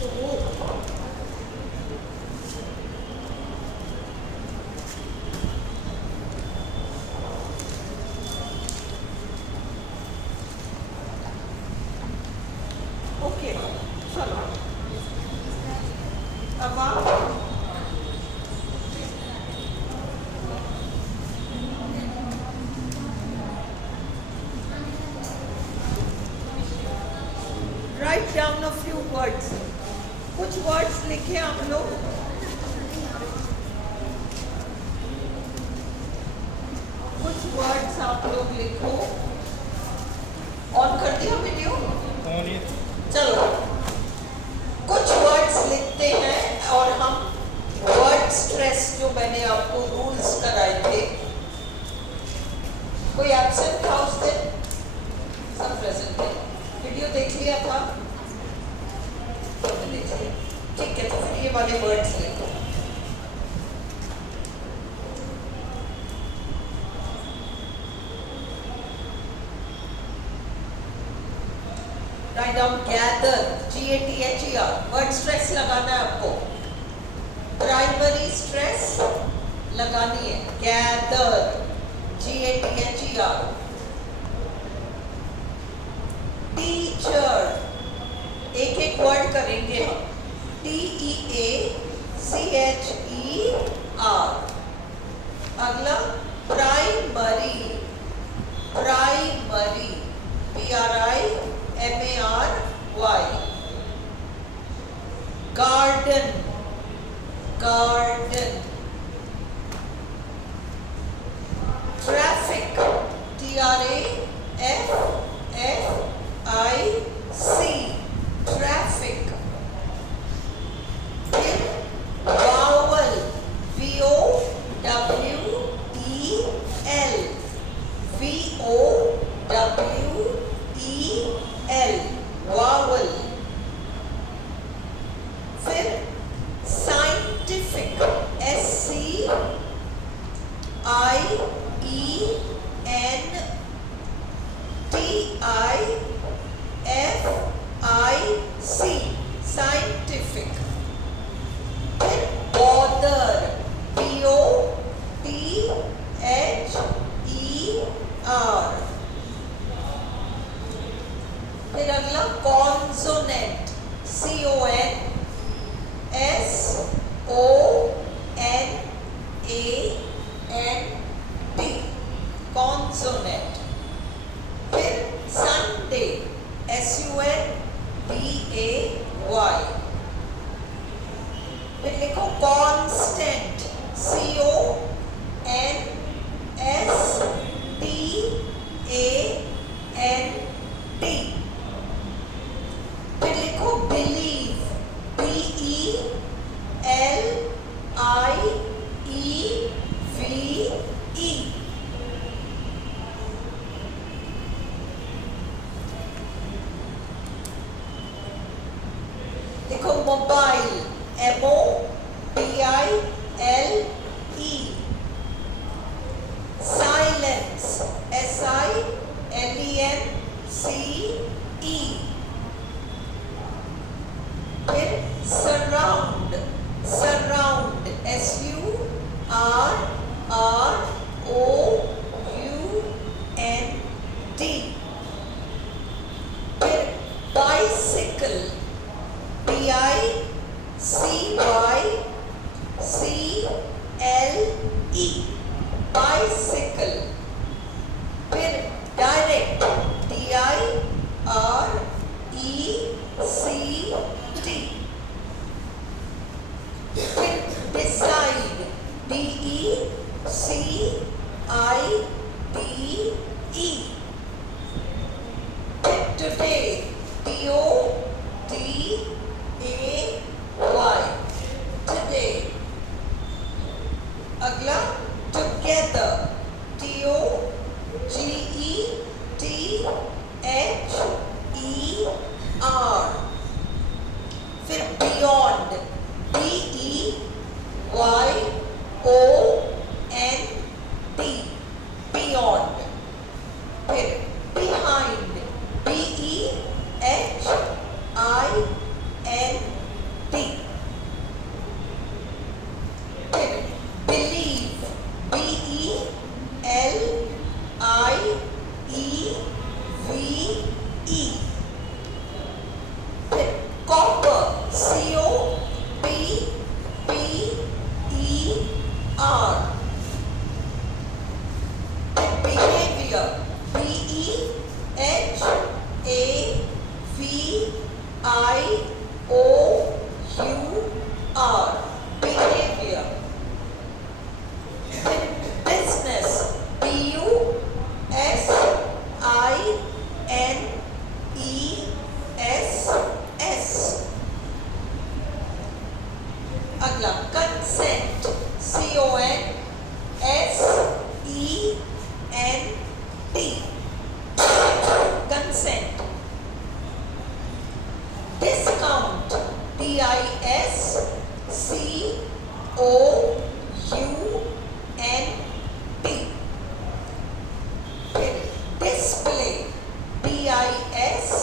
Okay चलो अब आप write down a few words, कुछ वर्ड्स लिखे आप लोग। कुछ वर्ड्स आप लोग लिखो। ऑन कर दिया वीडियो? चलो कुछ वर्ड्स लिखते हैं और हम वर्ड स्ट्रेस जो मैंने आपको रूल्स कराए थे। कोई एब्सेंट था उस दिन? सब प्रेजेंट थे। वीडियो देख लिया था? सबने देख लिया, ठीक है। तो फिर ये वाले वर्ड्स लिखो। Write down gather, GATHER, word stress लगाना है आपको। प्राइमरी स्ट्रेस लगानी है, गैदर, GATHER। टीचर, एक एक वर्ड करेंगे हम। TEACHER। अगला primary, primary, PRIMARY। Garden, garden. Traffic, TRAFFIC, traffic. फिर वावल, VOWEL, वावल। फिर साइंटिफिक, SCIENTIFIC, साइंटिफिक। फिर बॉदर, BOTHER। फिर अगला कॉन्सोनेंट, CONSONANT, कॉन्सोनेंट। फिर संडे, SUNDAY। फिर लिखो कांस्टेंट, CONSTANT। फिर लिखो बिलीव, BELIEVE। देखो मोबाइल, MOBILE। Silence, SILENCE। फिर सराउंड, सराउंड, SURROUND। फिर बाइसिकल, BICYCLE, बाइसिकल। फिर डायरेक्ट, DIRECT। फिर डिसाइड, DECIDE। फिर टुडे, TODAY, टुडे। अगला टुगेदर, TOGETHER। फिर बियॉन्ड, BEYOND, बियॉन्ड। फिर बिहाइंड, BEHIND, अगला consent, CONSENT, consent. Discount, DISCOUNT। फिर डिस्प्ले, DISPLAY।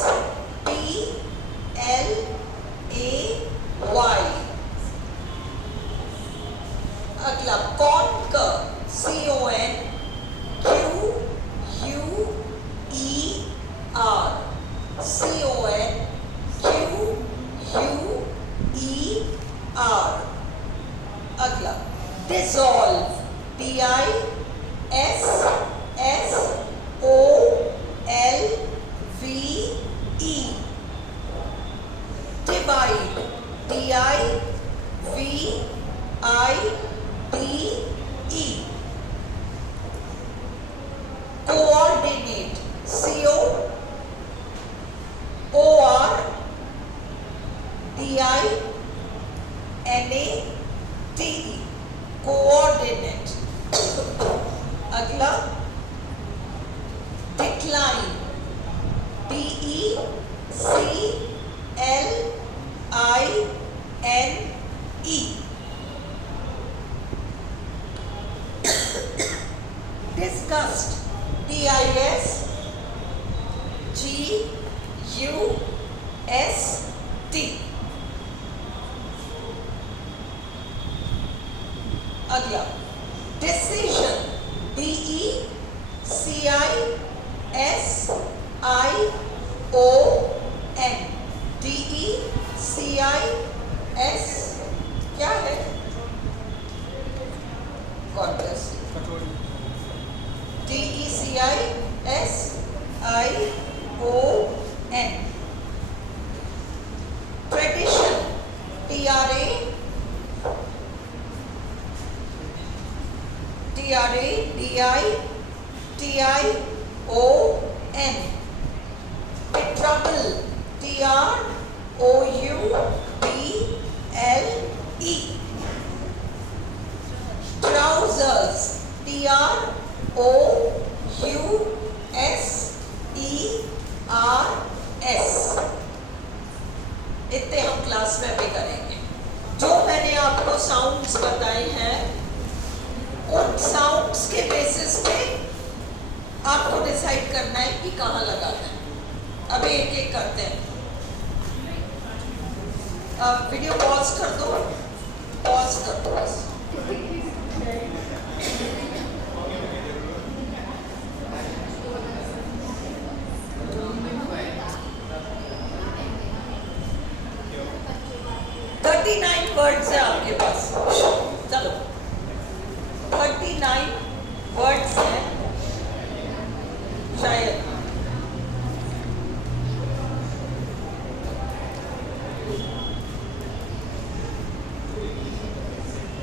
अगला कॉन्कर, CONQUER। अगला dissolve, DISSOLVE। Divide, DIVIDE। Coordinate, COORDINATE। Coordinate. अगला डिक्लाइन, DECLINE। Disgust, DISGUST। अगला डिसीजन, DECISION। क्या है? DECISION। Tradition, TRADITION। Trouble, TROUBLE। Trousers, TROUSERS। इतने हम क्लास में भी करेंगे। जो मैंने आपको साउंड्स बताए हैं उन साउंड्स के बेसिस पे आपको डिसाइड करना है कि कहाँ लगाना है। अभी एक एक करते हैं। वीडियो पॉज कर दो, पॉज कर दो बस। वर्ड्स है आपके पास, चलो 39 वर्ड्स हैं शायद।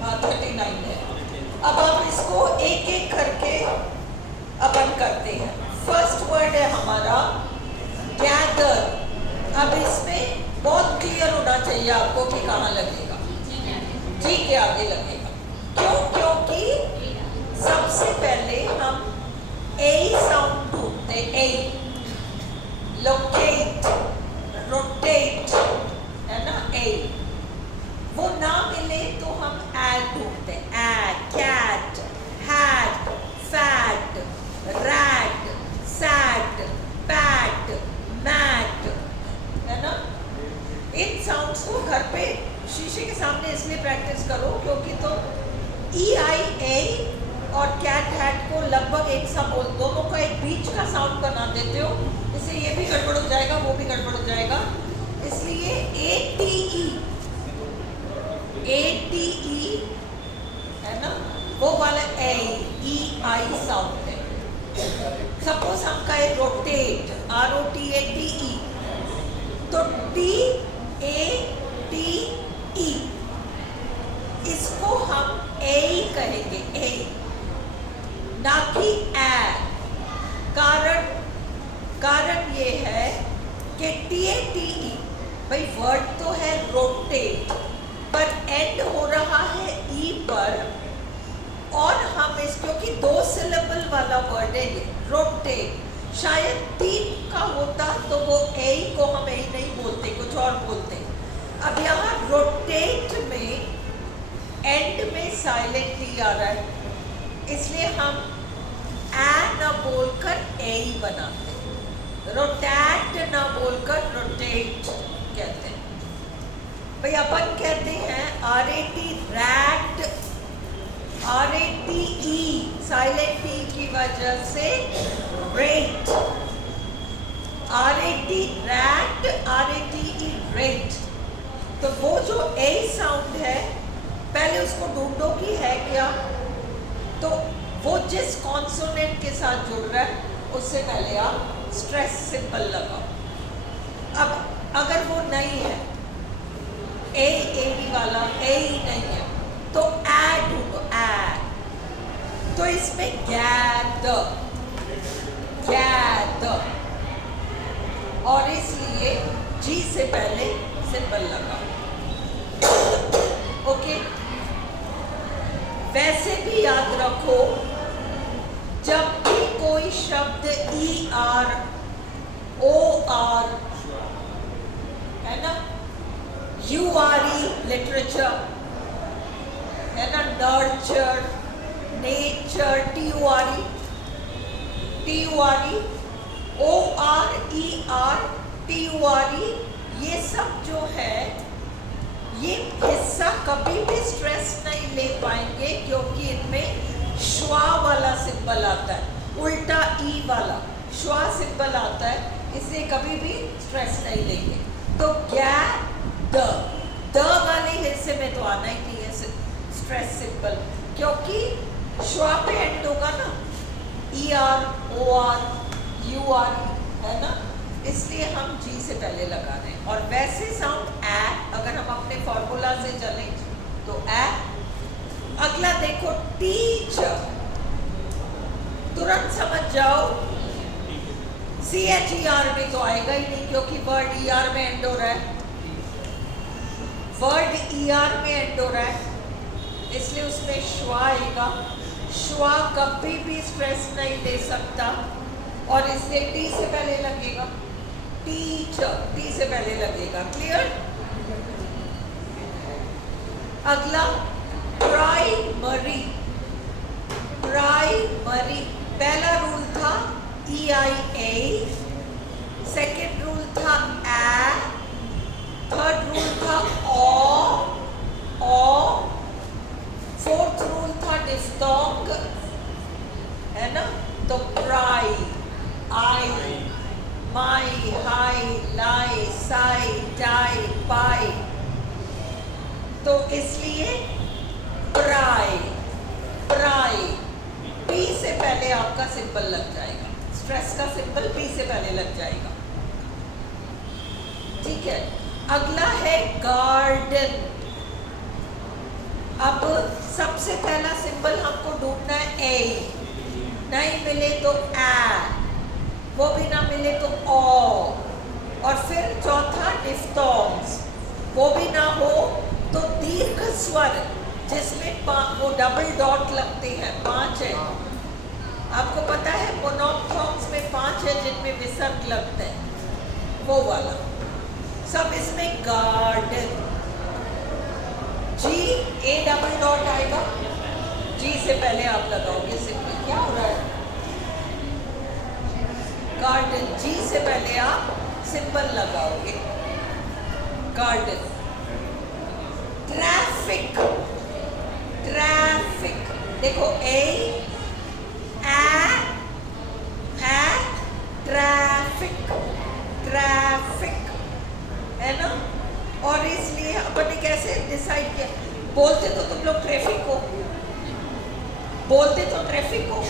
हाँ 39 है। अब आप इसको एक एक करके अपन करते हैं। फर्स्ट वर्ड है हमारा गैदर। अब इसमें बहुत क्लियर होना चाहिए आपको कि कहाँ लगेगा। जी के आगे लगेगा। क्यों? क्योंकि सबसे पहले हम ए साउंड ढूंढते, ए, लोकेट, रोटेट, है ना, ए। वो ना मिले तो हम एड ढूंढते, ad, cat, hat, fat, rat, sat, pat, mat, है ना। इन साउंड्स को घर पे शीशे के सामने इसलिए प्रैक्टिस करो क्योंकि तो EIA और कैट हैट को लगभग एक सा बोल, दोनों का एक बीच का साउंड बना देते हो, इससे ये भी गड़बड़ हो जाएगा, वो भी गड़बड़ हो जाएगा। इसलिए ATE है ना, वो वाला EI साउंड है। सपोज हम कहे रोटेट, ROTATE, तो TATE, इसको हम ए कहेंगे, ए, ना कि ए। कारण ये है कि TATE, भाई वर्ड तो है रोटेट, पर एंड हो रहा पर, और हम इस क्योंकि 2 सिलेबल वाला वर्ड है ये रोटेट, शायद 3 का होता तो वो ए को हम ए नहीं बोलते, कुछ और बोलते। अब यहाँ रोटेट में एंड में साइलेंट ई आ रहा है, इसलिए हम ए न बोलकर ए ही बनाते, रोटैट न बोलकर रोटेट कहते हैं। भाई अपन कहते हैं RAT रैट, RATE साइलेंट ई की वजह से rate, RAT rat, RATE rate. तो वो जो ए साउंड है पहले उसको ढूंढो कि है क्या, तो वो जिस कॉन्सोनेंट के साथ जुड़ रहा है उससे पहले आप स्ट्रेस सिंबल लगाओ। अब अगर वो नहीं है, ए वाला ए ही नहीं है, तो ऐड ढूंढो, ऐड। तो इसमें गैदर, गैदर, और इसलिए जी से पहले सिंबल लगाओ। ओके, वैसे भी याद रखो जब भी कोई शब्द ER OR है ना, URE लिटरेचर है ना, nurture, nature, TURE, ORER, TURE, ये सब जो है ये हिस्सा कभी भी स्ट्रेस नहीं ले पाएंगे क्योंकि इनमें श्वा वाला सिंबल आता है, उल्टा ई वाला श्वा सिंबल आता है, इसलिए कभी भी स्ट्रेस नहीं लेंगे। तो क्या द वाले हिस्से में तो आना ही नहीं है स्ट्रेस सिंबल, क्योंकि श्वा पे एंड होगा ना, ER OR URE है ना, इसलिए हम जी से पहले लगा रहे हैं। और वैसे साउंड ए, अगर हम अपने फॉर्मूला से चलें तो ए। अगला देखो टीचर, तुरंत समझ जाओ CHER में तो आएगा ही नहीं क्योंकि वर्ड ER में एंड हो रहा है, वर्ड ER में एंड हो रहा है, इसलिए उसमें श्वा आएगा। श्वा कभी भी स्ट्रेस नहीं ले सकता और इसलिए टी से पहले लगेगा, टीचर टी से पहले लगेगा। क्लियर? अगला प्राइमरी, प्राइमरी पहला रूल था EIA, सेकेंड रूल था ए, थर्ड रूल था ओ, फोर्थ रूल था डिफ्थोंग है ना, तो प्राई, आई, माई, हाई, लाई, साई, टाई, पाई, तो इसलिए प्राई, प्राई पी से पहले आपका सिंबल लग जाएगा, स्ट्रेस का सिंबल पी से पहले लग जाएगा। ठीक है, अगला है गार्डन। अब सबसे पहला सिंबल हमको ढूंढना है ए, नहीं मिले तो ए, वो भी ना मिले तो ओ, और फिर चौथा डिफ्थोंग्स, वो भी ना हो तो दीर्घ स्वर जिसमें वो डबल डॉट लगते हैं, 5 है। आपको पता है मोनोफ्थोंग्स में 5 है जिनमें विसर्ग लगते हैं, वो वाला सब इसमें garden. G A double dot आएगा, जी से पहले आप लगाओगे सिंपल, क्या हो रहा है, गार्डन, जी से पहले आप सिंबल लगाओगे, गार्डन। ट्रैफिक, ट्रैफिक देखो ए ट्रैफिक, ट्रैफिक है ना, और इसलिए अपन ने कैसे डिसाइड किया, बोलते तो तुम लोग ट्रैफिक हो, बोलते तो ट्रैफिक हो,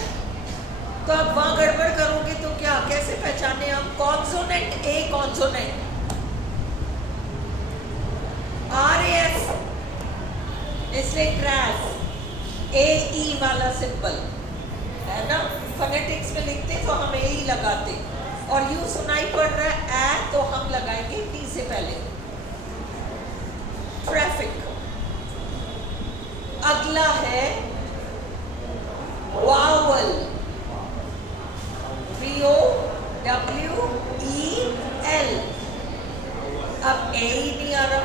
तो अब वहां गड़बड़ करोगे तो क्या, कैसे पहचाने हम, कॉन्सोनेंट ए, कॉन्सोनेंट RAF, इसलिए ट्रैफ, AE वाला सिंबल है ना, फोनेटिक्स में लिखते तो हम ए ही लगाते, और यू सुनाई पड़ रहा है ए तो हम लगाएंगे टी से पहले, ट्रैफिक। अगला है वावल, VOWEL। अब ए ही नहीं आ रहा,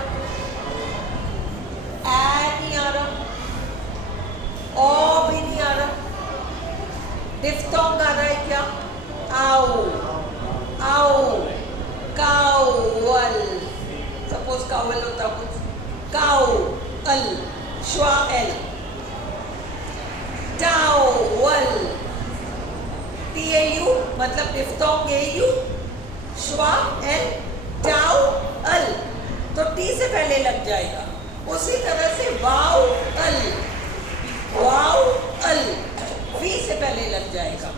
ए नहीं आ रहा, ओ भी नहीं आ रहा, डिफ्थोंग आ रहा है क्या? आओ, आओ, काउल। सपोज काउल होता कुछ, काउल, श्वा एल, टाउल, TAU मतलब डिफ्थोंग AU, श्वा एल, टाउल, तो टी से पहले लग जाएगा। उसी तरह से वाउल, वाउल वी से पहले लग जाएगा।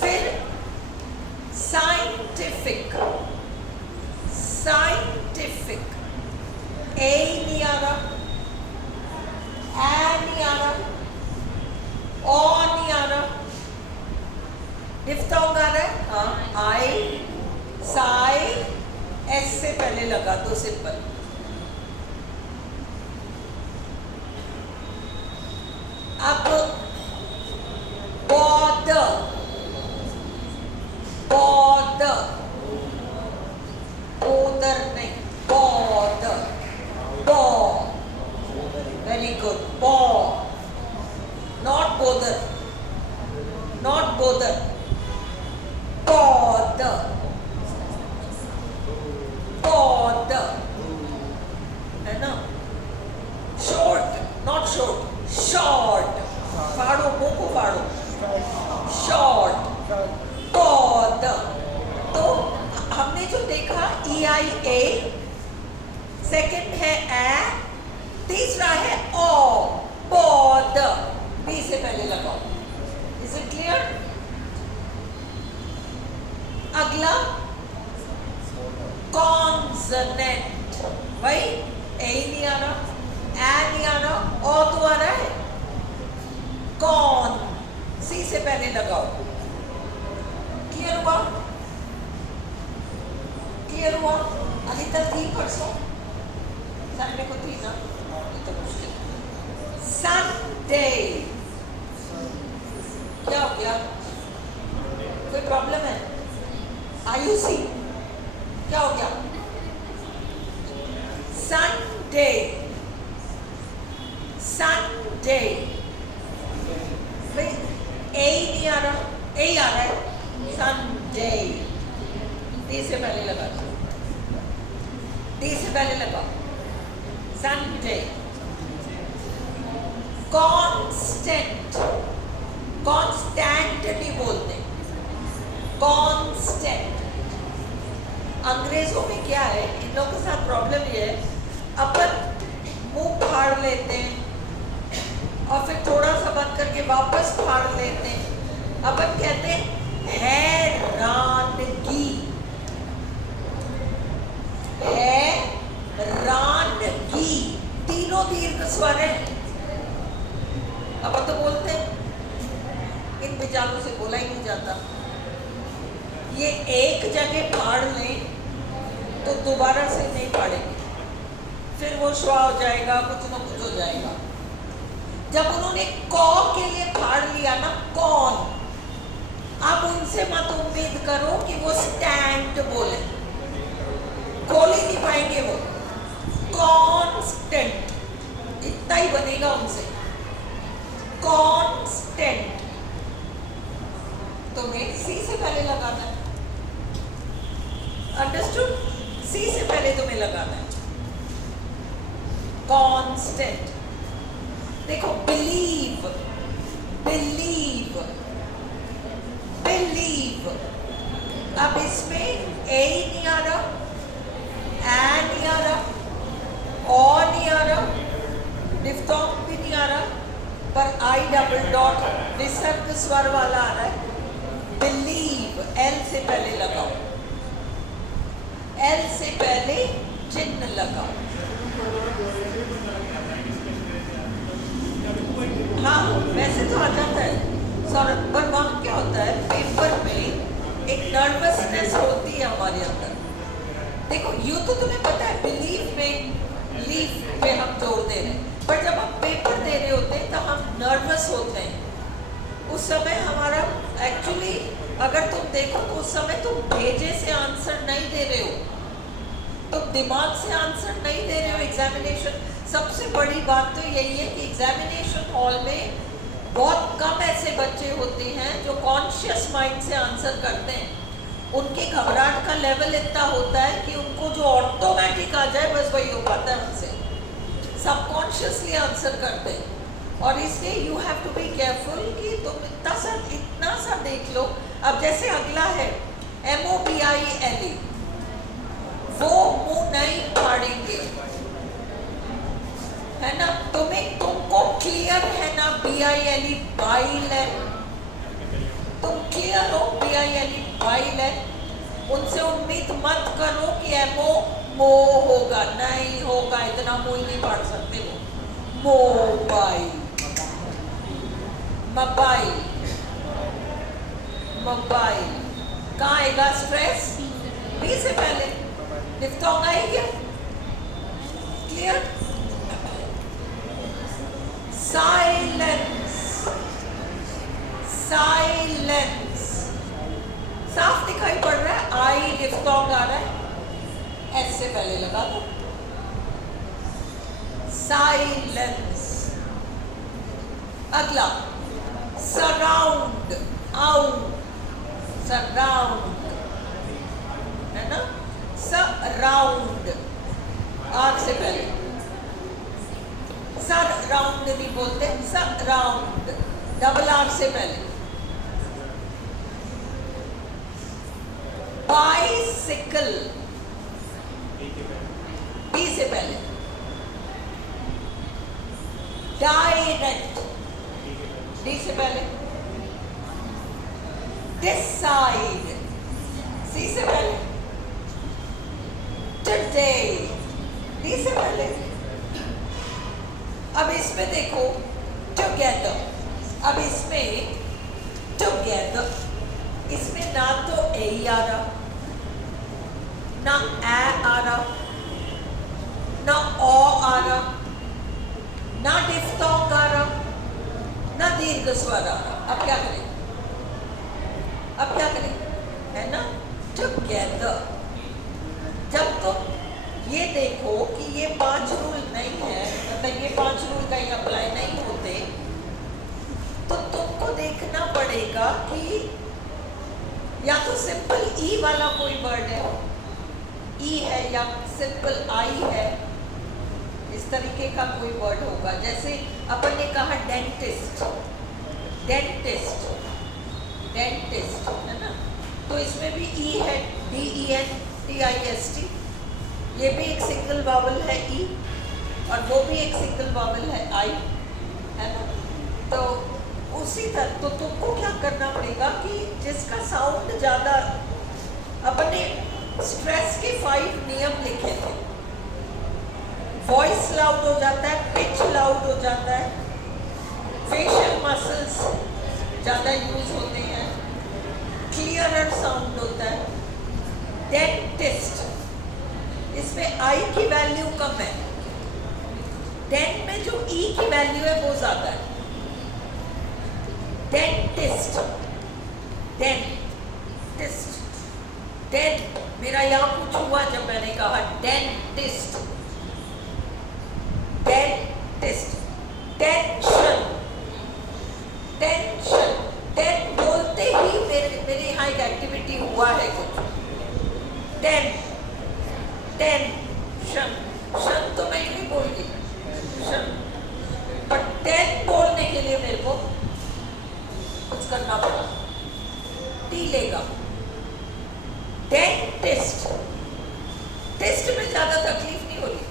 फिर साइंटिफिक, साइंटिफिक, ए नहीं आ रहा, ए नहीं आ रहा, ओ नहीं आ रहा, डिफ्थोंग आ रहा है, हाँ, आई, साई, एस से पहले लगा दो, सिंपल। अब बौद्ध, बौद्ध, बौद्धर नहीं, बौद्ध, बौ, वेरी गुड, बौ, नॉट बोधर, नॉट बोधर, बौद्ध, बौद्ध, है ना? शॉर्ट, नॉट शॉर्ट, शॉर्ट, फाड़ो, मुंह को फाड़ो, शॉर्ट, बौद्ध। तो हमने जो देखा EIA, सेकंड है ए, तीसरा है ओ, बौद्ध, बी से पहले लगाओ। Is it clear? अगला कॉन्सोनेंट, भाई ए नहीं आ रहा, ए नहीं आ रहा, ओ तो आ रहा है, कौन, सी से पहले लगाओ। क्लियर हुआ? क्लियर हुआ? अभी तक थी परसों, संडे को थी ना, ये तो मुश्किल। संडे, क्या हो गया? कोई प्रॉब्लम है? आयुषी, क्या हो गया? संडे, संडे, भाई ए नहीं आ रहा, ए आ रहा है, संडे, डी से पहले लगा, डी से पहले लगा, संडे। कांस्टेंट, कांस्टेंट नहीं बोलते, कांस्टेंट। अंग्रेजों में क्या है, इन लोगों के साथ प्रॉब्लम ये है, अपन मुंह फाड़ लेते हैं और फिर थोड़ा सा बंद करके वापस फाड़ लेते हैं। अपन कहते हैं हैरानगी, हैरानगी, तीनों दीर्घ स्वर है। अपन तो बोलते हैं, इन बेचारों से बोला ही नहीं जाता। ये एक जगह फाड़ लें तो दोबारा से नहीं फाड़ेंगे, फिर वो श्वा हो जाएगा, कुछ न कुछ हो जाएगा। जब उन्होंने कौ के लिए फाड़ लिया ना, कौन, अब उनसे मत उम्मीद करो कि वो स्टैंड बोले, बोल ही नहीं पाएंगे वो, कांस्टेंट, इतना ही बनेगा उनसे, कांस्टेंट। तुम्हें सी से पहले लगाना है, अंडरस्टूड? सी से पहले तुम्हें लगाना है, कांस्टेंट। देखो बिलीव, बिलीव, बिलीव, अब इसमें ए नहीं आ रहा, ए नहीं आ रहा, ओ नहीं आ रहा, डिफ्थोंग भी नहीं आ रहा, पर आई डबल डॉट विसर्ग स्वर वाला आ रहा है। बिलीव, एल से पहले लगाओ, एल से पहले चिन्ह लगाओ। हाँ, वैसे तो आ जाता है सौरभ, पर वहाँ क्या होता है, पेपर में एक नर्वसनेस होती है हमारे अंदर। देखो यूँ तो तुम्हें पता है, बिलीव में रिलीफ पे हम जोर दे रहे हैं, पर जब हम पेपर दे रहे होते हैं तो हम नर्वस होते हैं। उस समय हमारा एक्चुअली अगर तुम देखो तो उस समय तुम भेजे से आंसर नहीं दे रहे हो, तुम दिमाग से आंसर नहीं दे रहे हो। एग्जामिनेशन, सबसे बड़ी बात तो यही है कि एग्जामिनेशन हॉल में बहुत कम ऐसे बच्चे होते हैं जो कॉन्शियस माइंड से आंसर करते हैं। उनकी घबराहट का लेवल इतना होता है कि उनको जो ऑटोमेटिक आ जाए बस वही हो पाता है उनसे, सबकॉन्शियसली आंसर करते हैं। और इसलिए you have to be careful कि तुम इतना सा देख लो। अब जैसे अगला है MOBILE, वो मुंह नहीं फाड़ेंगे, है ना। तुमको क्लियर है ना BILE बाइल है, तुम क्लियर हो BILE बाइल है। उनसे उम्मीद मत करो कि MO मो होगा, नहीं होगा, इतना मुंह ही नहीं फाड़ सकते वो। मोबाइल, मोबाइल, मोबाइल कहाँ आएगा स्ट्रेस? बी से पहले डिफ्थोंग आई क्या? क्लियर? साइलेंस, साइलेंस साफ दिखाई पड़ रहा है, आई डिफ्थोंग आ रहा है, एस से पहले लगा दो। साइलेंस। अगला सराउंड, आउट, सराउंड, है ना। सराउंड आर से पहले, सर राउंड नहीं बोलते, सराउंड डबल आर से पहले। बाइसिकल बी से पहले। डायरेक्ट डी से पहले। डिसाइड सी से पहले। टुडे डी से पहले। अब इसमें देखो टुगेदर, अब इसमें टुगेदर, इसमें ना तो ए आ रहा, ना ए आ रहा, ना ओ आ रहा, ना डिफ्थोंग आ रहा, ना दीर्घ स्वर आ रहा। अब क्या करें? अब क्या करें? है ना, टुगेदर। जब तुम ये देखो कि ये 5 रूल नहीं है, मतलब ये 5 रूल कहीं अप्लाई नहीं होते, तो तुमको देखना पड़ेगा कि या तो सिंपल ई वाला कोई वर्ड है, ई है, या सिंपल आई है, इस तरीके का कोई वर्ड होगा। जैसे अपन ने कहा डेंटिस्ट, डेंटिस्ट, डेंटिस्ट, है ना, तो इसमें भी ई है, DENTIST, ये भी एक सिंगल वावल है ई, और वो भी एक सिंगल वावल है आई, है ना। तो उसी तरह तो तुमको क्या करना पड़ेगा कि जिसका साउंड ज़्यादा, अपने स्ट्रेस के 5 नियम लिखे थे। वॉइस लाउड हो जाता है, पिच लाउड हो जाता है, फेशियल मसल्स ज़्यादा यूज होते हैं, क्लियरर साउंड होता है। डेंटिस्ट, इसमें आई की वैल्यू कम है, डेंट में जो ई की वैल्यू है वो ज़्यादा है। डेंटिस्ट, डेंटिस्ट, डेंट, मेरा यहाँ कुछ हुआ जब मैंने कहा dentist, dentist. Tension, tension, ten बोलते ही मेरे यहाँ एक एक्टिविटी हुआ है कुछ। टेन, टेंशन, शन तो मैं नहीं बोल रही, शन, पर टेन बोलने के लिए मेरे को कुछ करना पड़ा, टी लेगा। डेंटिस्ट, टेस्ट में ज्यादा तकलीफ नहीं हो रही,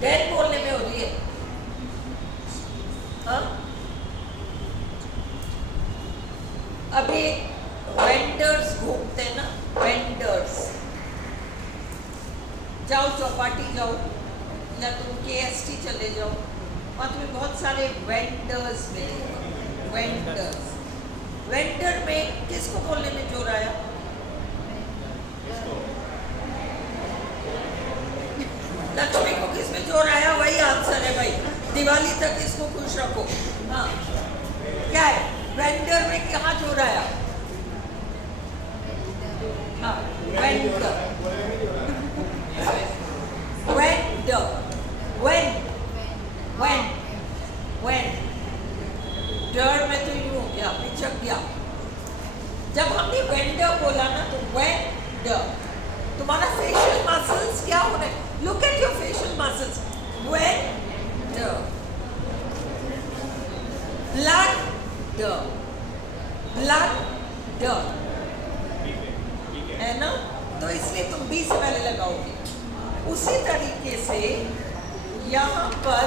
डेन बोलने में हो रही है। हाँ, अभी वेंडर्स घूमते हैं ना, वेंडर्स, जाओ चौपाटी जाओ, या तुम KST चले जाओ, वहाँ तुम्हें बहुत सारे वेंडर्स मिलेंगे। वेंडर्स, वेंडर में किसको बोलने में जोर आया? लक्ष्मी को किस में जोर चोराया वही आंसर है भाई, दिवाली तक इसको खुश रखो। हाँ क्या है, वेंडर में कहाँ चोराया? हाँ वेंडर, वेंडर, when डर में तो यूं हो गया, पिचक गया। जब हमने वेंडर बोला ना तो वेंडर, तुम्हारा फेशियल मसल्स क्या हो रहे हैं? Look at your facial muscles. Vendor, blood, blood है ना, तो इसलिए तुम बी से पहले लगाओगे। उसी तरीके से यहाँ पर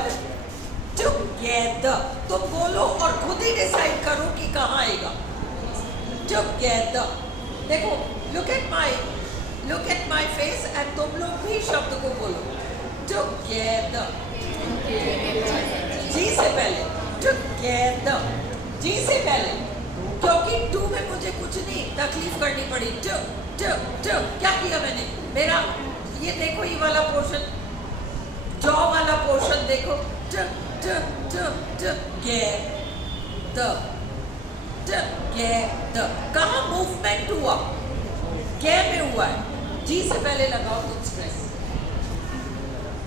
टुगेदर तुम बोलो और खुद ही डिसाइड करो कि कहाँ आएगा। टुगेदर, देखो look at my face and तुम लोग भी शब्द को बोलो टुगेदर, जी से पहले, टुगेदर, जी से पहले, क्योंकि टू में मुझे कुछ नहीं तकलीफ करनी पड़ी। टू टू टू क्या किया मैंने, मेरा ये देखो, ये वाला पोर्शन, जॉ वाला पोर्शन देखो, to to to together, together, कहाँ मूवमेंट हुआ? के में हुआ है, जी से पहले लगाओ तुम स्ट्रेस।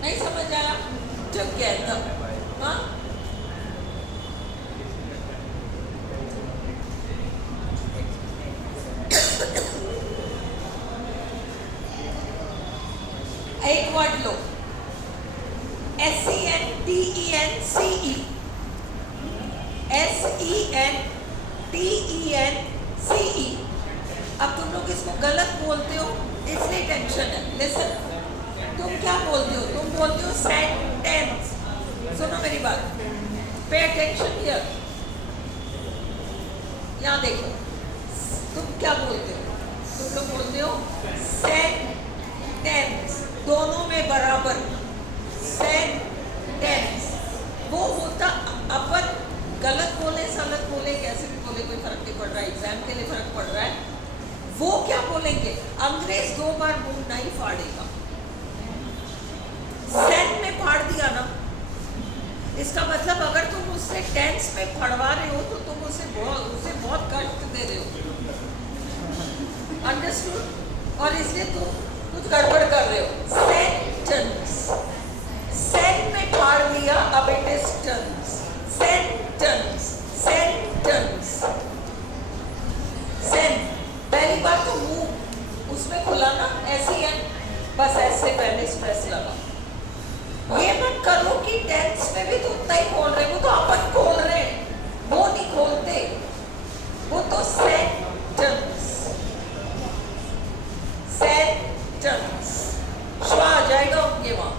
नहीं समझ आया? टुगेदर, हाँ एक वर्ड लो, SENTENCE, SENTENCE। अब तुम लोग इसको गलत बोलते हो इसलिए टेंशन है। लिसन, तुम क्या बोलते हो? तुम बोलते हो सेंटेंस। सुनो मेरी बात, पे अटेंशन हियर, यहाँ देखो, तुम क्या बोलते हो? तुम लोग बोलते हो सेंटेंस, दोनों में बराबर सेंटेंस। वो होता, अपन गलत बोले सलत बोले कैसे भी बोले कोई फर्क नहीं पड़ रहा है, एग्जाम के लिए फर्क पड़ रहा है। वो क्या बोलेंगे? अंग्रेज 2 बार मुंह नहीं फाड़ेगा। सेंट में फाड़ दिया ना, इसका मतलब अगर तुम उससे टेंस में फड़वा रहे हो तो तुम उसे बहुत कष्ट दे रहे हो। अंडरस्टूड? और इसलिए तुम कुछ गड़बड़ कर रहे हो। सेंटेंस, सेंट में फाड़ दिया, अब it is tense. Sentence, sentence, sent. पहली बार तो मुंह उसमें खुला ना, SEN, बस ऐसे पहले स्ट्रेस लगा। ये मत करो कि टेंस में भी तो उतना ही खोल रहे, वो तो अपन खोल रहे हैं, वो नहीं खोलते, वो तो सेंटेंस, सेंटेंस, श्वा आ जाएगा उनके वहां।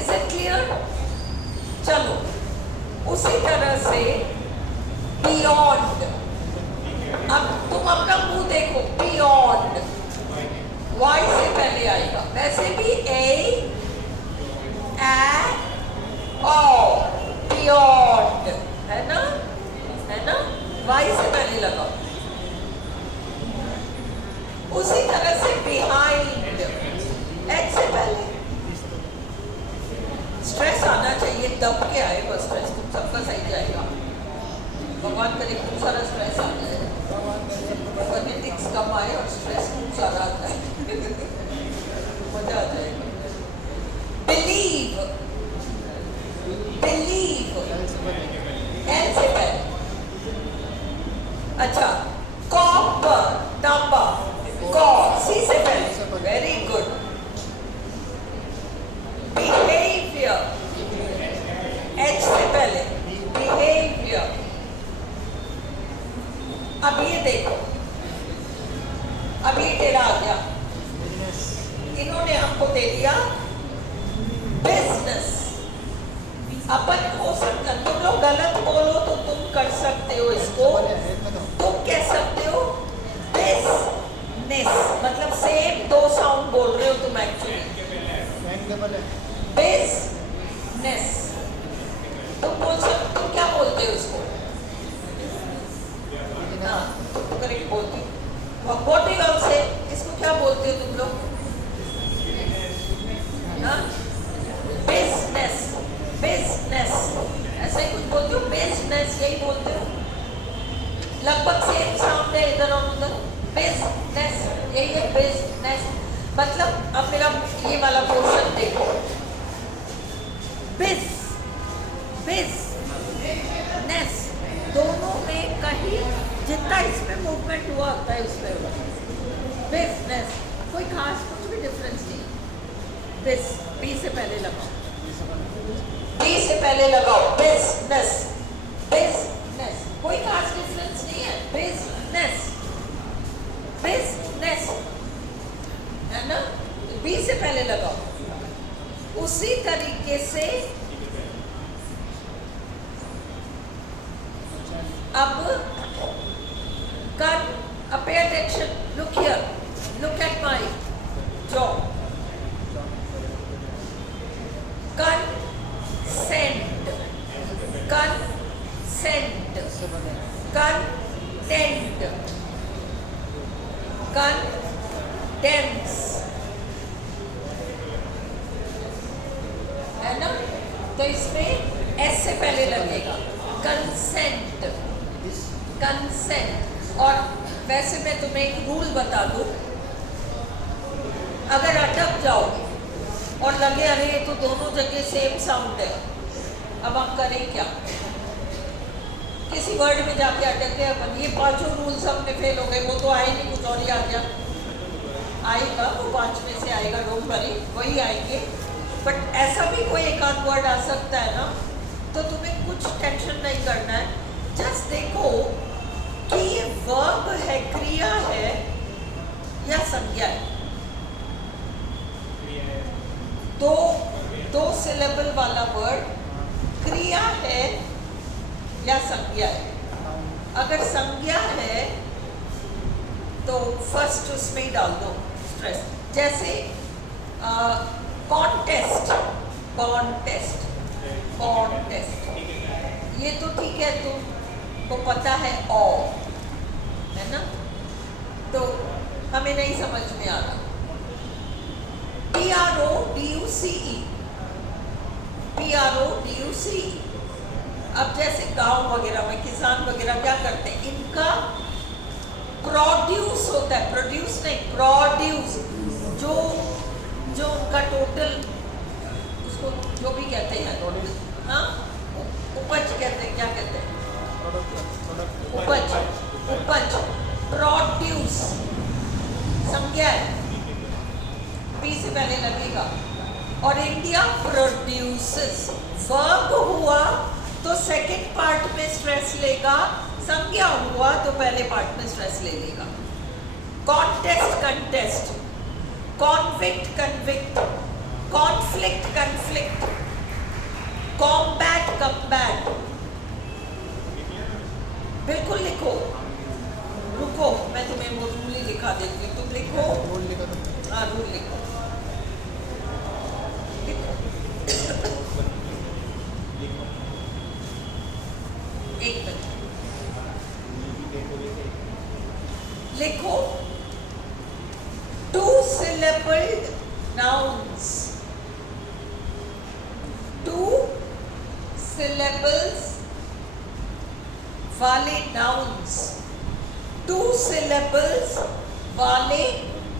Is it clear? चलो, उसी तरह से बियॉन्ड, अब तुम अपना मुंह देखो, बियॉन्ड वाई से पहले आएगा, वैसे भी ए ओ, बियॉन्ड है ना, है ना, वाई से पहले लगाओ। उसी तरह से बिहाइंड, एच से पहले। स्ट्रेस आना चाहिए, दब के आए बस, स्ट्रेस तुम सबका सही जाएगा। भगवान करे खूब सारा स्ट्रेस आ जाए, फोनेटिक्स कम आए और स्ट्रेस खूब सारा आता है, मजा आ जाएगा। बिलीव, बिलीव, एल से पहले। अच्छा, कॉपर, तांबा, कॉ, सी से पहले, वेरी गुड। बिहेवियर, एच से पहले, बिहेवियर। अब ये देखो, अब ये टेढ़ा आ गया, इन्होंने हमको दे दिया बिजनेस। अपन हो सकता, तुम लोग गलत बोलो तो तुम कर सकते हो इसको, तुम कह सकते हो बिजनेस, मतलब सेम 2 साउंड बोल रहे हो तुम एक्चुअली, बिजनेस। तुम बोल सकते, तुम क्या बोलते हो इसको? हाँ, तुम करेक्ट बोलते हो। व्हाट डू यू से, इसको क्या बोलते हो तुम लोग? हाँ, अब मेरा ये वाला पोर्शन देखो, बिस नेस, दोनों में कहीं जितना इसमें मूवमेंट हुआ होता है उसमें हुआ बिजनेस, कोई खास कुछ भी डिफरेंस नहीं। बिस बी से पहले लगाओ, बी से पहले लगाओ, बिजनेस बिजनेस, कोई खास डिफरेंस नहीं है। बिजनेस बिजनेस है ना, बी से पहले लगाओ। उसी तरीके से अब कर, pay attention, look here, look at my jaw, consent consent content contents, है ना। तो इसमें एस से पहले लगेगा कंसेंट, कंसेंट। और वैसे मैं तुम्हें एक रूल बता दूं, अगर अटक जाओ और लगे अरे ये तो दोनों जगह सेम साउंड है, अब हम करें क्या, किसी वर्ड में जाके अटक गए अपन, ये पांचों रूल्स अपने फेल हो गए, वो तो आए नहीं, कुछ और ही आ गया, आएगा वो 5 में से आएगा, डोंट वरी, वही आएंगे। बट ऐसा भी कोई एक आध वर्ड आ सकता है ना, तो तुम्हें कुछ टेंशन नहीं करना है। जस्ट देखो कि ये वर्ब है, क्रिया है या संज्ञा है। दो सिलेबल वाला वर्ड क्रिया है या संज्ञा है। अगर संज्ञा है तो फर्स्ट उसमें ही डाल दो स्ट्रेस, जैसे कॉन्टेस्ट कॉन्टेस्ट कॉन्टेस्ट, ये तो ठीक है, तुमको पता है है ना, तो हमें नहीं समझ में आ रहा। PRODUCE, PRODUCE। अब जैसे गांव वगैरह में किसान वगैरह क्या करते हैं, इनका प्रोड्यूस होता है, प्रोड्यूस नहीं, प्रोड्यूस, जो उनका टोटल, उसको जो भी कहते हैं, हाँ उपज कहते हैं, क्या कहते हैं, उपज, उपज, प्रोड्यूस संज्ञा है, पी से पहले लगेगा। और इंडिया प्रोड्यूसेस, वर्ब हुआ तो सेकंड पार्ट में स्ट्रेस लेगा, संज्ञा हुआ तो पहले पार्ट में स्ट्रेस ले लेगा। Contest contest, convict convict, conflict conflict, combat combat. बिल्कुल लिखो, रुको मैं तुम्हें वो रूल ही लिखा देती हूँ, तुम लिखो, हाँ रूल लिखो, एक मिनट लिखो। 2 syllabled nouns, 2 syllables वाले nouns, 2 syllables वाले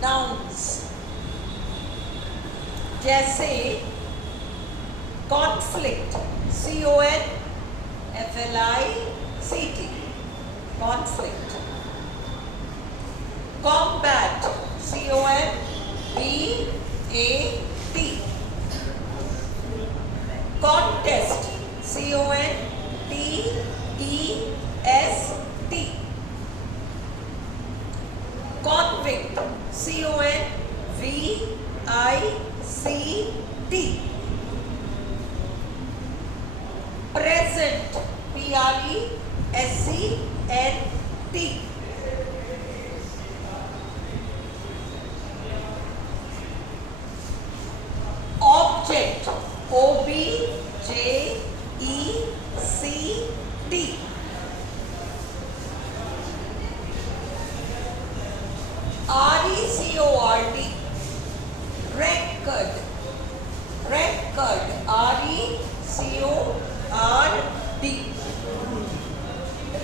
nouns, जैसे conflict, CONFLICT, conflict, combat, COMBAT, contest, CONTEST, convict, CONVICT, present, PRESCNT, object, OBJECT, RECORD, record, record, RECORD,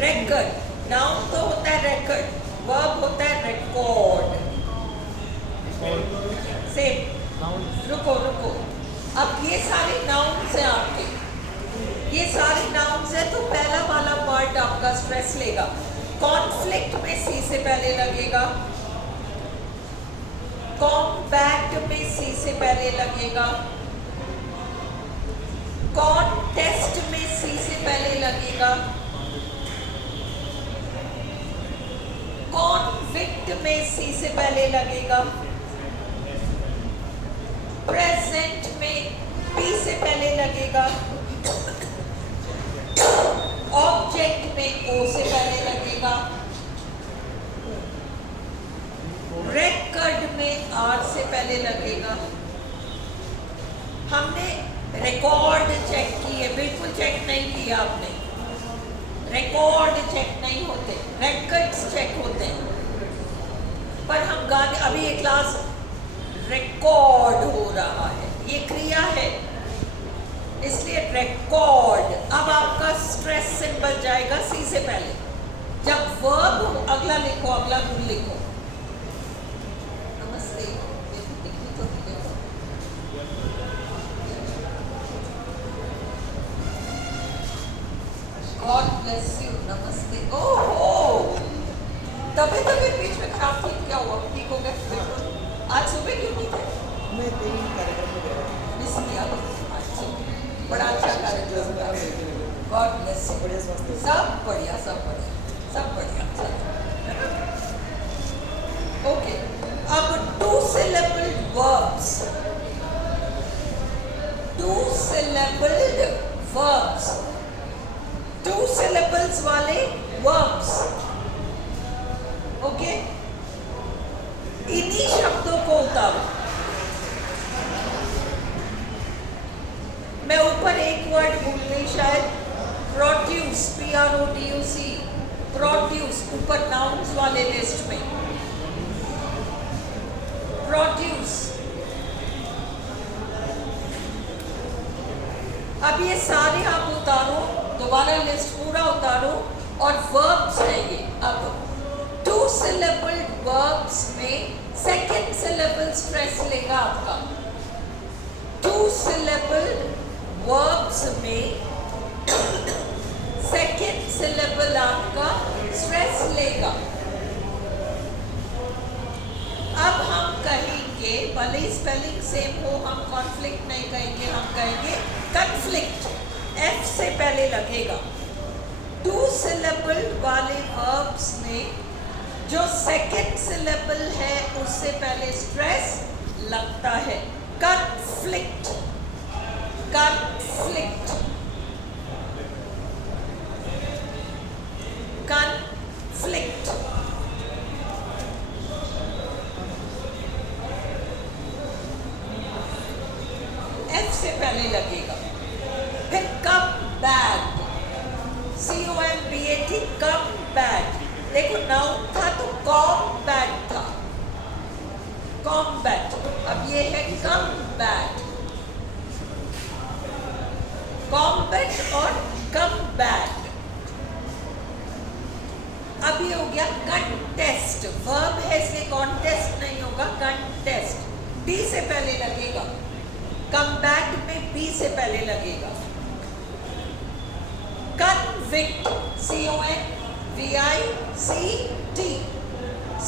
record। Noun तो होता है record, वर्ब होता है record, सेम। रुको रुको, अब ये सारे नाउन्स हैं आपके, ये सारे नाउन्स हैं, तो पहला वाला पार्ट आपका स्ट्रेस लेगा। कॉन्फ्लिक्ट में सी से पहले लगेगा, कॉम्पैक्ट में सी से पहले लगेगा, कॉन्टेस्ट में सी से पहले लगेगा, कॉन्विक्ट में सी से पहले लगेगा, प्रेजेंट में पी से पहले लगेगा, ऑब्जेक्ट में ओ से पहले लगेगा, रेकॉर्ड में आर से पहले लगेगा। हमने रिकॉर्ड चेक किए, बिल्कुल चेक नहीं किया आपने, रिकॉर्ड चेक नहीं होते, रेकॉर्ड्स चेक होते हैं। पर हम गाने, अभी ये क्लास रिकॉर्ड हो रहा है, ये क्रिया है, इसलिए रिकॉर्ड। अब आपका स्ट्रेस सिंबल जाएगा सी से पहले। जब वर्ब, अगला लिखो, अगला गुण लिखो। नमस्ते, गॉड ब्लेस यू, नमस्ते। ओहो, तबे बीच में खराब थी, क्या हुआ? ठीक हो गया? आज सुबह क्यों नहीं थे? मैं तीन कार्यक्रम में गया, मिस किया। अच्छा, बड़ा अच्छा कार्यक्रम था। God bless you. बढ़िया स्वास्थ्य, सब बढ़िया, सब बढ़िया, सब बढ़िया। ओके, अब two syllabled verbs, two syllabled verbs, two syllables वाले वर्ब्स। ओके, इन्हीं शब्दों को उतारो। मैं ऊपर एक वर्ड भूल गई शायद, प्रोड्यूस, PRODUC, प्रोड्यूस, ऊपर नाउन्स वाले लिस्ट में प्रोड्यूस। अब ये सारे आप उतारो, दोबारा लिस्ट पूरा उतारो, और वर्ब्स है ये। अब टू सिलेबल्ड वर्ब्स में सेकेंड सिलेबल स्ट्रेस लेगा आपका। टू सिलेबल्ड वर्ब्स में सेकेंड सिलेबल आपका स्ट्रेस लेगा। अब हम कहेंगे, भले ही स्पेलिंग सेम हो, हम कॉन्फ्लिक्ट नहीं कहेंगे, हम कहेंगे कन्फ्लिक्ट। F से पहले लगेगा। टू सिलेबल वाले वर्ब्स में जो सेकेंड सिलेबल है उससे पहले स्ट्रेस लगता है। Conflict, conflict, conflict. F से पहले लगेगा। फिर come back, COMBAT, come back. देखो नाउन था तो कॉम्बैट था, कॉम्बैट। अब ये है कम्बैट, कॉम्बैट और कम्बैट। अब ये हो गया कंटेस्ट, वर्ब है इसलिए कॉन्टेस्ट नहीं होगा, कंटेस्ट। B से पहले लगेगा, कम्बैट में B से पहले लगेगा। Convict, CONVICT,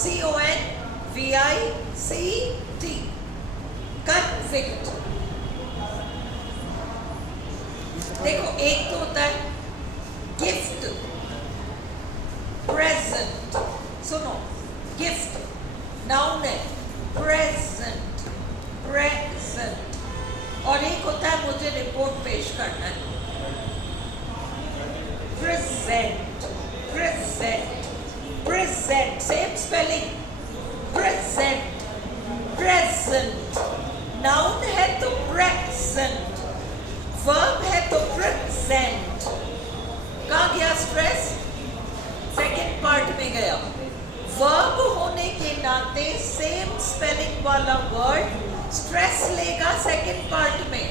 CONVICT, convict. देखो एक तो होता है गिफ्ट, प्रेजेंट। सुनो, गिफ्ट नाउन है, प्रेजेंट, प्रेजेंट। और एक होता है मुझे रिपोर्ट पेश करना है, present, present, present. Same spelling, present, present. Noun है तो प्रेजेंट, वर्ब है तो प्रेजेंट। कहाँ गया स्ट्रेस? सेकेंड पार्ट में गया। वर्ब होने के नाते सेम स्पेलिंग वाला वर्ड स्ट्रेस लेगा सेकेंड पार्ट में,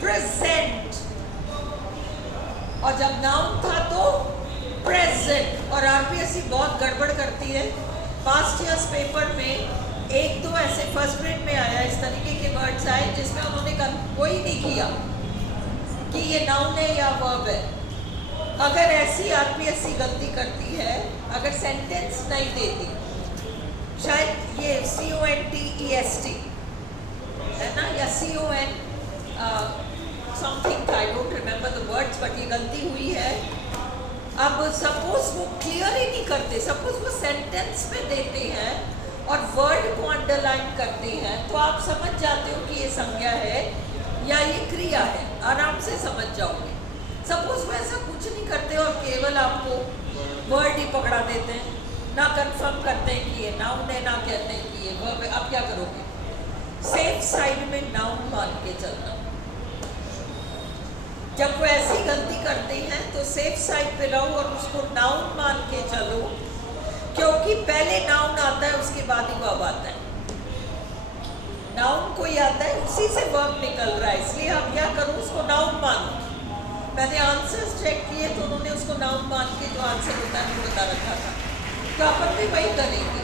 प्रेजेंट। और जब नाउन था तो प्रेजेंट। और RPSC बहुत गड़बड़ करती है। पास्ट ईयर्स पेपर में एक दो ऐसे फर्स्ट ग्रेड में आया इस तरीके के वर्ड वर्ड्स आए जिसमें उन्होंने कोई नहीं किया कि ये नाउन है या वर्ब है। अगर ऐसी आरपीएससी गलती करती है, अगर सेंटेंस नहीं देती, शायद ये CONTEST है ना, या CON something, I don't remember the words, but ये गलती हुई है। अब सपोज वो क्लियर ही नहीं करते, सपोज वो सेंटेंस में देते हैं और वर्ड को अंडरलाइन करते हैं, तो आप समझ जाते हो कि ये संज्ञा है या ये क्रिया है, आराम से समझ जाओगे। सपोज वो ऐसा कुछ नहीं करते और केवल आपको वर्ड ही पकड़ा देते हैं, ना कंफर्म करते हैं कि ये नाउन है, ना कहते हैं कि ये वर्ब है, आप क्या करोगे? सेफ साइड में नाउन मान के चलना। जब वो ऐसी गलती करते हैं तो सेफ साइड पे रहो और उसको नाउन मान के चलो, क्योंकि पहले नाउन आता है उसके बाद ही वर्ब आता है। नाउन कोई आता है उसी से वर्ब निकल रहा है, इसलिए आप क्या करो, उसको नाउन मानो। मैंने आंसर्स चेक किए तो उन्होंने उसको नाउन मान के जो आंसर होता है वो बता रखा था, तो अपन भी वही करेंगे।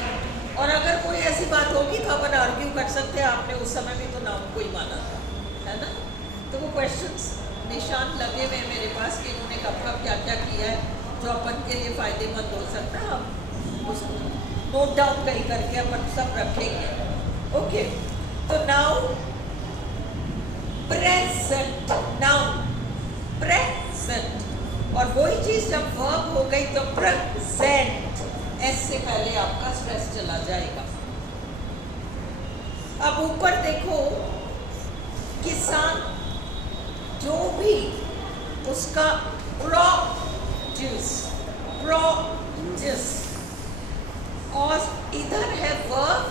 और अगर कोई ऐसी बात होगी तो अपन आर्ग्यू कर सकते हैं, आपने उस समय भी तो नाउन को ही माना था, है ना। तो वो क्वेश्चंस निशान लगे हुए मेरे पास कि इन्होंने कब कब क्या क्या किया है, जो अपन के लिए फ़ायदेमंद हो सकता है। हम उसको नोट डाउन कहीं करके अपन सब रखेंगे। ओके, तो नाउन प्रेजेंट, नाउन प्रेजेंट, और वही चीज़ जब वर्ब हो गई तो प्रेजेंट, एस से पहले आपका स्ट्रेस चला जाएगा। अब ऊपर देखो, किसान जो भी उसका प्रोड्यूस, प्रोड्यूस, और इधर है वर्ब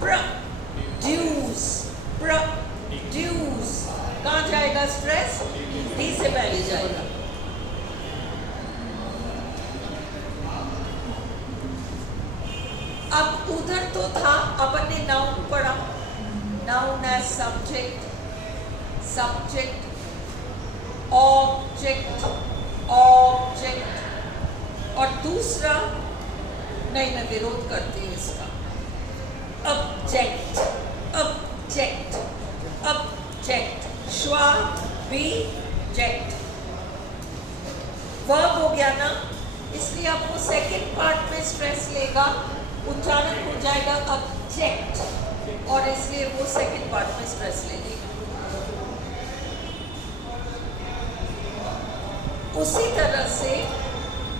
प्रोड्यूस, प्रोड्यूस, कहाँ जाएगा स्ट्रेस? डी से पहले जाएगा। अब उधर तो था, अपन ने नाउन पढ़ा, noun as subject, subject, object, object, और दूसरा, नहीं मैं विरोध करती हूँ इसका, ऑब्जेक्ट, ऑब्जेक्ट, ऑब्जेक्ट, श्वा बी जेक्ट, वर्ब हो गया ना, इसलिए आपको सेकंड पार्ट में स्ट्रेस लेगा, उच्चारण हो जाएगा ऑब्जेक्ट, और इसलिए वो सेकंड पार्ट में स्ट्रेस ले लेगा। उसी तरह से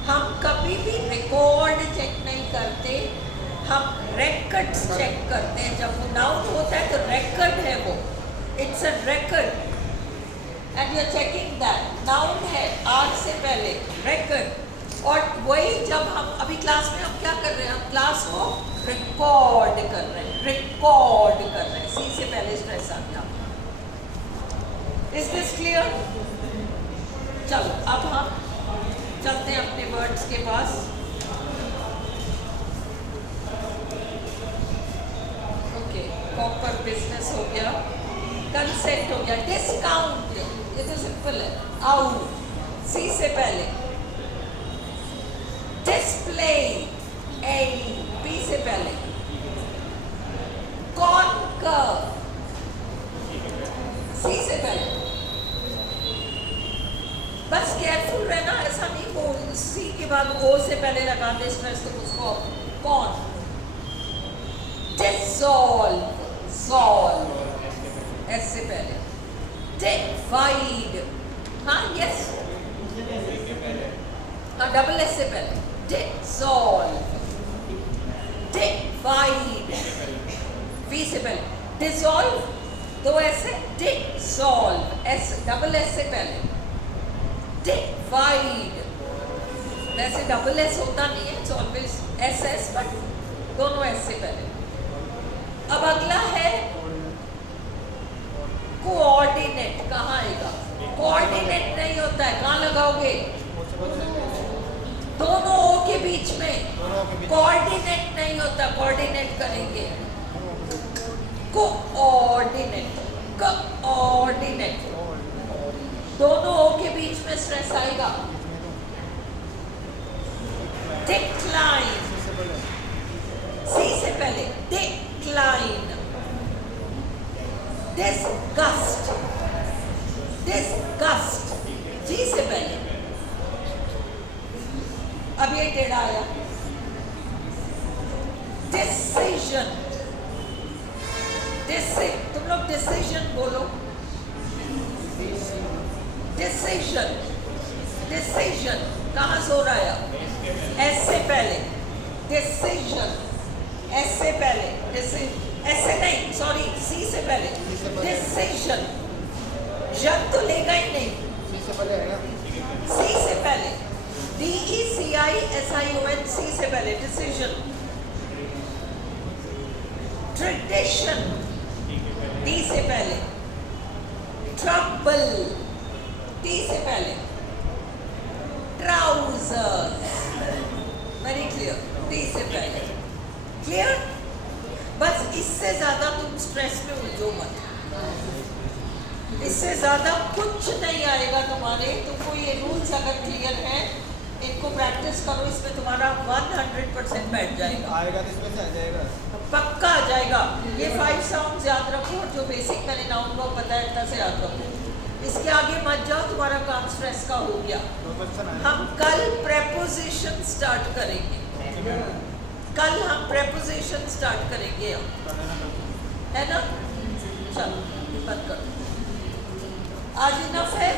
हम कभी भी रिकॉर्ड चेक नहीं करते, हम रेकर्ड्स चेक करते हैं। जब वो नाउन होता है तो रेकर्ड है वो, it's a record, and you are checking that noun है आर से पहले, रेकर्ड। और वही जब हम अभी क्लास में हम क्या कर रहे हैं, हम क्लास को रिकॉर्ड कर रहे हैं, रिकॉर्ड कर रहे हैं, सी से पहले स्ट्रेस आ गया। Is this clear? चलो अब हम चलते हैं अपने वर्ड्स के पास। ओके, कॉपर बिजनेस हो गया, कंसेंट हो गया, डिस्काउंट, ये तो सिंपल है, आउट, सी से पहले, डिस्प्ले, ए, पी से पहले, कॉन्कर, सी से पहले। बस केयरफुल रहना, ऐसा नहीं वो सी के बाद ओ से पहले लगा दे स्ट्रेस, तो उसको कौन, डिसॉल्व, सॉल्व, एस से पहले, डिवाइड, हाँ यस, हाँ डबल एस से पहले, डिसॉल्व, डिवाइड, वी से पहले, डिसॉल्व, दो ऐसे, डिसॉल्व, एस डबल एस से पहले, डिवाइड, वैसे डबल एस होता नहीं है, it's always S S, but दोनों एस से पहले। अब अगला है कोऑर्डिनेट, कहाँ आएगा? कोऑर्डिनेट नहीं होता है, कहाँ लगाओगे? दोनों ओ के बीच में, कोऑर्डिनेट नहीं होता, कोऑर्डिनेट करेंगे, कोऑर्डिनेट, कोऑर्डिनेट, दोनों ओ के बीच में स्ट्रेस आएगा। डिक्लाइन, सी से पहले, डिक्लाइन, डिस्गस्ट, डिस्गस्ट, जी से पहले। अब ये टेढ़ा आया। डिसीजन, तुम लोग डिसीजन बोलो। डिसीजन, डिसीजन कहाँ से हो रहा है? एस से पहले डिसीजन, एस से पहले डिसीजन, एस से नहीं, सॉरी, सी से पहले डिसीजन। जब तो लेगा ही नहीं, सी से पहले है ना? सी से पहले, DECISION, सी से पहले डिसीजन। ट्रेडिशन, डी से पहले। ट्रबल, टी से पहले। ट्राउजर्स, वेरी क्लियर, टी से पहले। क्लियर? बस इससे ज्यादा तुम स्ट्रेस में उलझो मत, इससे ज्यादा कुछ नहीं आएगा तुम्हारे। तुमको ये रूल्स अगर क्लियर है, इनको प्रैक्टिस करो, इसमें तुम्हारा 100% बैठ जाएगा। आएगा तो इसमें से आ जाएगा। पक्का आ जाएगा। ये 5 साउंड्स याद रखो, और जो बेसिक मैंने नाउन को पता है इतना से याद रखो। इसके आगे मत जाओ, तुम्हारा काम स्ट्रेस का हो गया। हम कल प्रेपोजिशन स्टार्ट करेंगे, कल हम प्रेपोजिशन स्टार्ट करेंगे, है ना? चलो बंद करो, आज इनफ है।